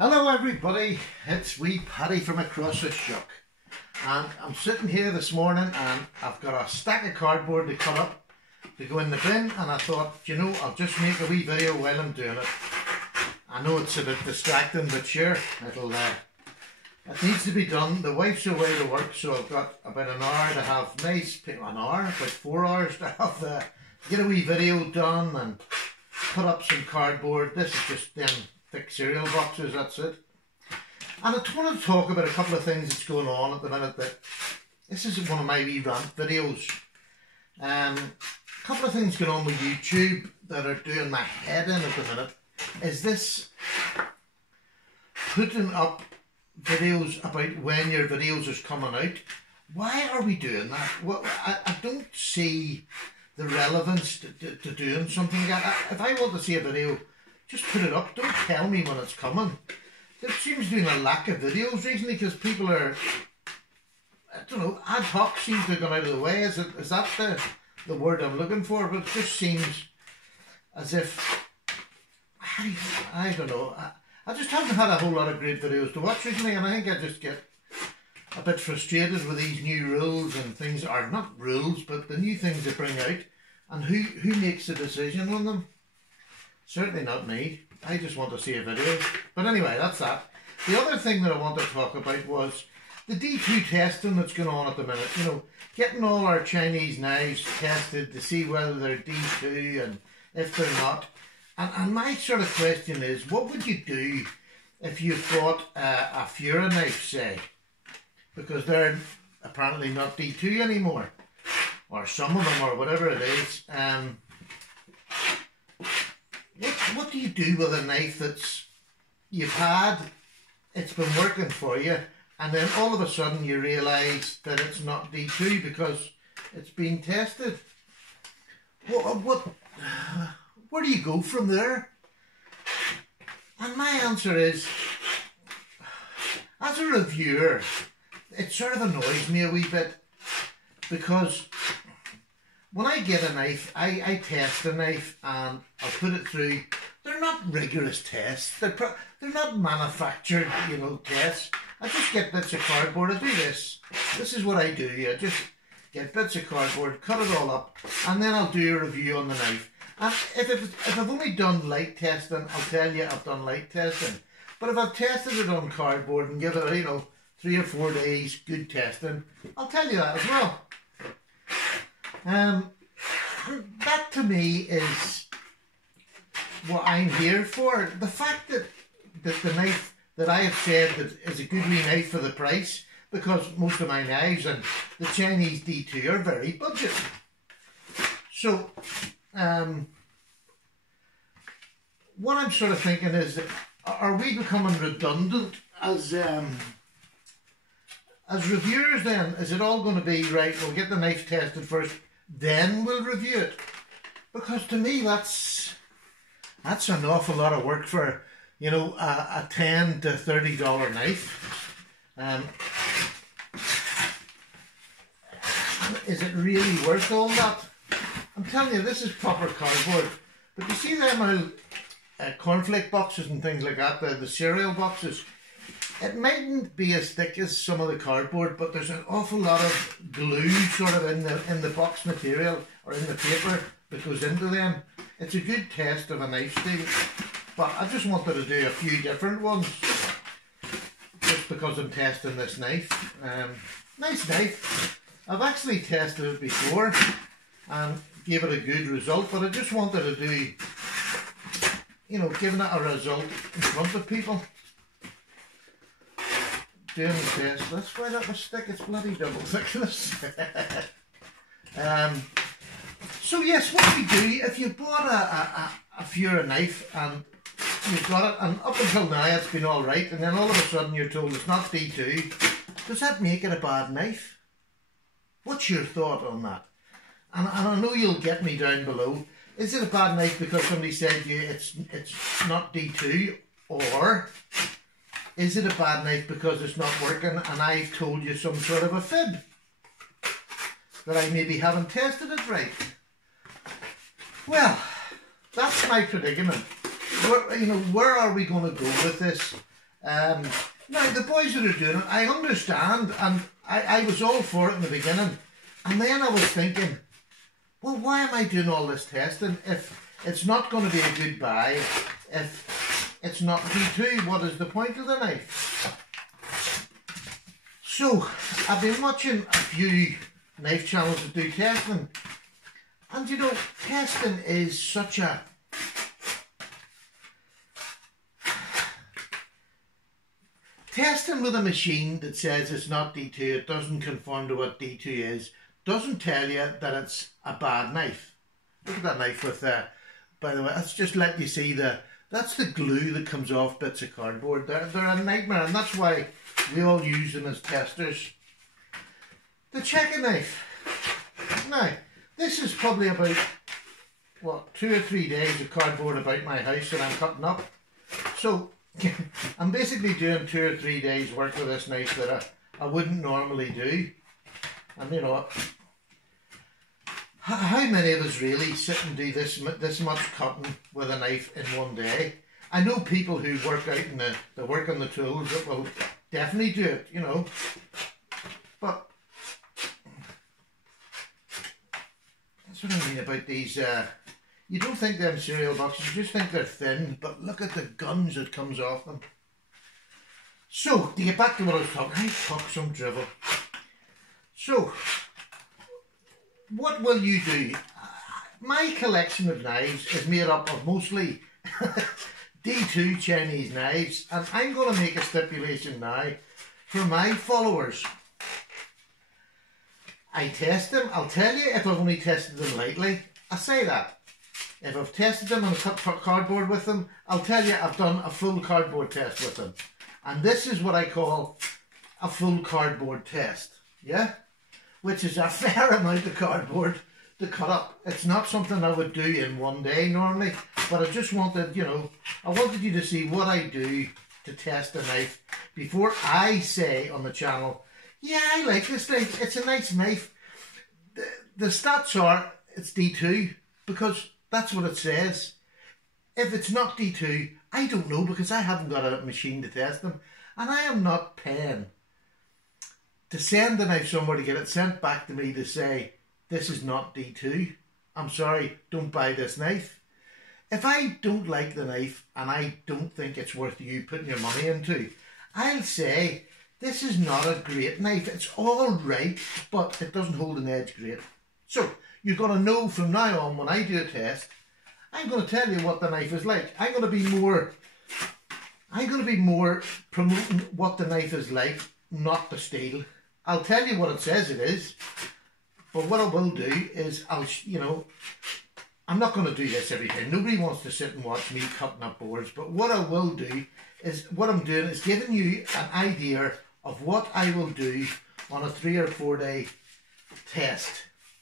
Hello everybody, it's wee Paddy from across the shuck, and I'm sitting here this morning and I've got a stack of cardboard to cut up to go in the bin, and I thought, you know, I'll just make a wee video while I'm doing it. I know it's a bit distracting, but sure, it needs to be done. The wife's away to work, so I've got about an hour to have about 4 hours to have get a wee video done and put up some cardboard. This is just them thick cereal boxes, that's it. And I just wanted to talk about a couple of things that's going on at the minute. That this is one of my wee rant videos. A couple of things going on with YouTube that are doing my head in at the minute. Is this putting up videos about when your videos is coming out? Why are we doing that? Well, I don't see the relevance to doing something like that. If I want to see a video, just put it up. Don't tell me when it's coming. There seems to be a lack of videos recently because people are, I don't know, ad hoc seems to have gone out of the way. Is that the word I'm looking for? But it just seems as if, I don't know. I just haven't had a whole lot of great videos to watch recently, and I think I just get a bit frustrated with these new rules and things, or not rules, but the new things they bring out, and who makes the decision on them. Certainly not me. I just want to see a video. But anyway, that's that. The other thing that I want to talk about was the D2 testing that's going on at the minute. You know, getting all our Chinese knives tested to see whether they're D2 and if they're not. And my sort of question is, what would you do if you bought a Fura knife, say? Because they're apparently not D2 anymore. Or some of them, or whatever it is. What do you do with a knife that's it's been working for you, and then all of a sudden you realise that it's not D2 because it's been tested? Where do you go from there? And my answer is, as a reviewer, it sort of annoys me a wee bit, because when I get a knife, I test the knife and I'll put it through. They're not rigorous tests. They're not manufactured, you know, tests. I just get bits of cardboard. I do this. This is what I do. I just get bits of cardboard, cut it all up, and then I'll do a review on the knife. And if I've only done light testing, I'll tell you I've done light testing. But if I've tested it on cardboard and give it, you know, 3 or 4 days good testing, I'll tell you that as well. That to me is what I'm here for. The fact that the knife that I have said that is a good wee knife for the price, because most of my knives and the Chinese D2 are very budget. So, what I'm sort of thinking is that, are we becoming redundant as reviewers then? Is it all going to be, right, we'll get the knife tested first, then we'll review it? Because to me that's an awful lot of work for, you know, a $10 to $30 knife. Is it really worth all that? I'm telling you, this is proper cardboard. But you see them cornflake boxes and things like that, the cereal boxes. It mightn't be as thick as some of the cardboard, but there's an awful lot of glue sort of in the box material or in the paper that goes into them. It's a good test of a knife steel, but I just wanted to do a few different ones just because I'm testing this knife. Nice knife. I've actually tested it before and gave it a good result, but I just wanted to do, you know, giving it a result in front of people. Doing the test. That's why that was thick. It's bloody double thickness. So yes, what do we do if you bought a Fura knife and you've got it, and up until now it's been all right, and then all of a sudden you're told it's not D2? Does that make it a bad knife? What's your thought on that? And I know you'll get me down below. Is it a bad knife because somebody said to you it's not D2, or is it a bad knife because it's not working and I've told you some sort of a fib? That I maybe haven't tested it right? Well, that's my predicament. Where are we going to go with this? Now, the boys that are doing it, I understand, and I was all for it in the beginning. And then I was thinking, well, why am I doing all this testing if it's not going to be a good buy, if it's not D2? What is the point of the knife? So, I've been watching a few knife channels that do testing. And you know, testing is such a... Testing with a machine that says it's not D2, it doesn't conform to what D2 is, doesn't tell you that it's a bad knife. Look at that knife with by the way, that's just letting you see that's the glue that comes off bits of cardboard. They're a nightmare, and that's why we all use them as testers. The checking knife. Now, this is probably about, what, 2 or 3 days of cardboard about my house that I'm cutting up. So, I'm basically doing 2 or 3 days work with this knife that I wouldn't normally do. And you know, how many of us really sit and do this much cutting with a knife in one day? I know people who work out in they work on the tools that will definitely do it, you know. But that's what I mean about these. You don't think them cereal boxes, you just think they're thin, but look at the guns that comes off them. So, to get back to what I was talking, I talk some drivel. So, what will you do? My collection of knives is made up of mostly D2 Chinese knives, and I'm going to make a stipulation now for my followers. I test them. I'll tell you if I've only tested them lightly. I say that. If I've tested them and cut cardboard with them, I'll tell you I've done a full cardboard test with them. And this is what I call a full cardboard test. Yeah? Which is a fair amount of cardboard to cut up. It's not something I would do in one day normally, but I just wanted, you know, I wanted you to see what I do to test a knife before I say on the channel, yeah, I like this knife, it's a nice knife. The stats are, it's D2, because that's what it says. If it's not D2, I don't know, because I haven't got a machine to test them, and I am not paying to send the knife somewhere to get it sent back to me to say, this is not D2. I'm sorry, don't buy this knife. If I don't like the knife and I don't think it's worth you putting your money into, I'll say, this is not a great knife. It's all right, but it doesn't hold an edge great. So, you're going to know from now on when I do a test, I'm going to tell you what the knife is like. I'm going to be more promoting what the knife is like, not the steel. I'll tell you what it says it is, but what I will do is I'm not going to do this every time. Nobody wants to sit and watch me cutting up boards, but what I will do is, what I'm doing is giving you an idea of what I will do on a 3 or 4 day test.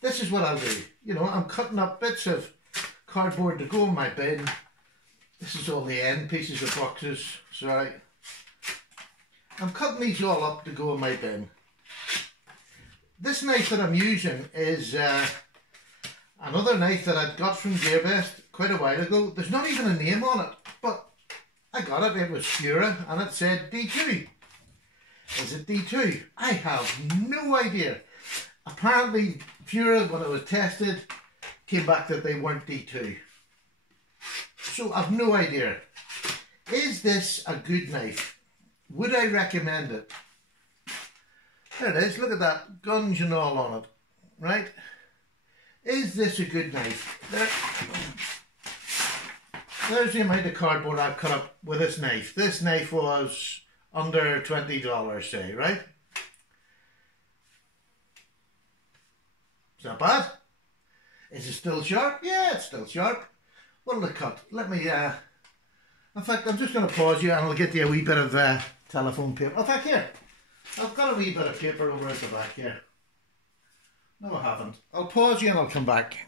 This is what I'll do. You know, I'm cutting up bits of cardboard to go in my bin. This is all the end pieces of boxes, sorry. I'm cutting these all up to go in my bin. This knife that I'm using is another knife that I'd got from GearBest quite a while ago. There's not even a name on it, but I got it. It was Fura, and it said D2. Is it D2? I have no idea. Apparently, Fura, when it was tested, came back that they weren't D2. So I've no idea. Is this a good knife? Would I recommend it? There it is, look at that, guns and all on it, right? Is this a good knife? There's the amount of cardboard I've cut up with this knife. This knife was under $20, say, right? It's not bad. Is it still sharp? Yeah, it's still sharp. What'll it cut? Let me, in fact, I'm just going to pause you and I'll get you a wee bit of telephone paper. In fact, here. I've got a wee bit of paper over at the back here. No, I haven't. I'll pause you and I'll come back.